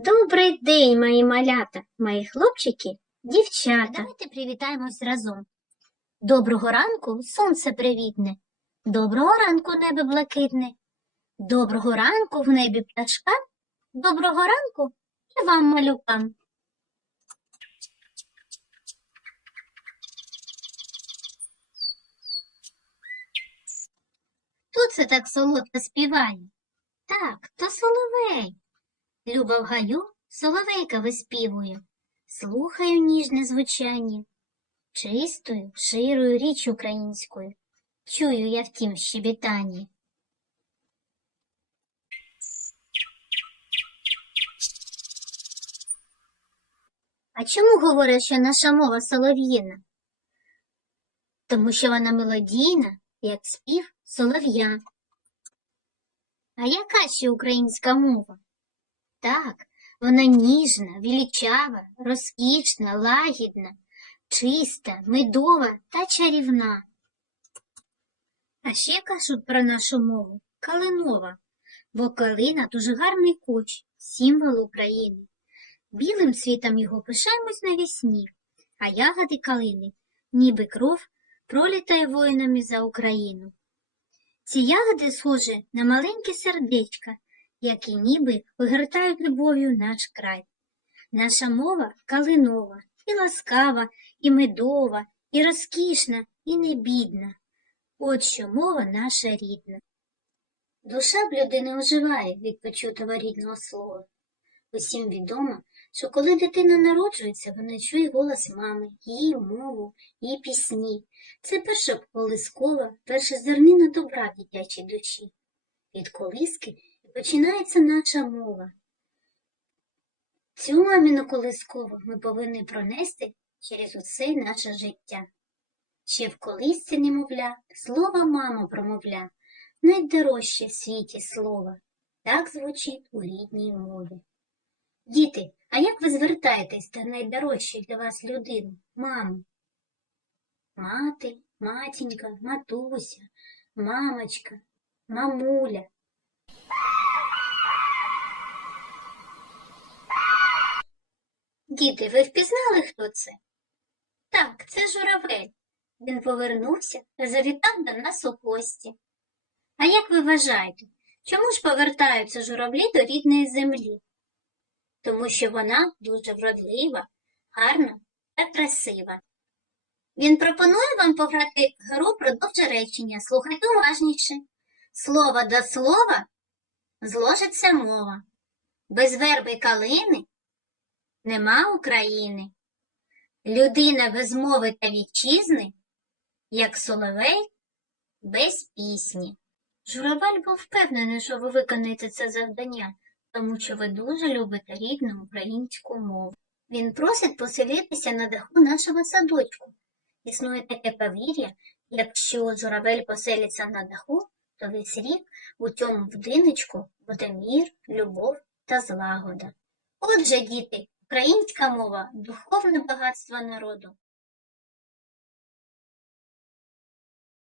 Добрий день, мої малята, мої хлопчики, дівчата. Давайте привітаємось разом. Доброго ранку, сонце привітне. Доброго ранку, небо блакитне. Доброго ранку в небі пташка. Доброго ранку і вам, малюкам. Хто це так солодко співає? Так, то соловей. Люба в гаю соловейка виспівує, слухаю ніжне звучання, чистою, широю річ українською, чую я в тім щебетанні. А чому говорять, що наша мова солов'їна? Тому що вона мелодійна, як спів солов'я. А яка ще українська мова? Так, вона ніжна, величава, розкішна, лагідна, чиста, медова та чарівна. А ще кажуть про нашу мову калинова, бо калина дуже гарний куч, символ України. Білим цвітом його пишаємось навесні, а ягоди калини, ніби кров, пролітає воїнами за Україну. Ці ягоди схожі на маленькі сердечка, які ніби вигортають любов'ю наш край. Наша мова калинова, і ласкава, і медова, і розкішна, і небідна. От що мова наша рідна. Душа б людини оживає від почутого рідного слова. Усім відомо, що коли дитина народжується, вона чує голос мами, її мову, її пісні. Це перша колискова, перша зернина добра в дитячій душі. Від колиски починається наша мова. Цю маміну колискову ми повинні пронести через усе наше життя. Ще в колисці немовля, слово мама промовля, найдорожче в світі слово. Так звучить у рідній мові. Діти, а як ви звертаєтесь до найдорожчої для вас людини, мами? Мати, матінька, матуся, мамочка, мамуля. Діти, ви впізнали, хто це? Так, це журавель. Він повернувся та завітав до нас у гості. А як ви вважаєте, чому ж повертаються журавлі до рідної землі? Тому що вона дуже вродлива, гарна та красива. Він пропонує вам пограти гру продовже речення. Слухайте уважніше. Слово до слова зложиться мова. Без верби калини нема України. Людина без мови та вітчизни, як соловей, без пісні. Журавель був впевнений, що ви виконаєте це завдання, тому що ви дуже любите рідну українську мову. Він просить поселитися на даху нашого садочку. Існує таке повір'я, якщо журавель поселиться на даху, то весь рік у цьому будиночку буде мір, любов та злагода. Отже, діти, українська мова духовне багатство народу.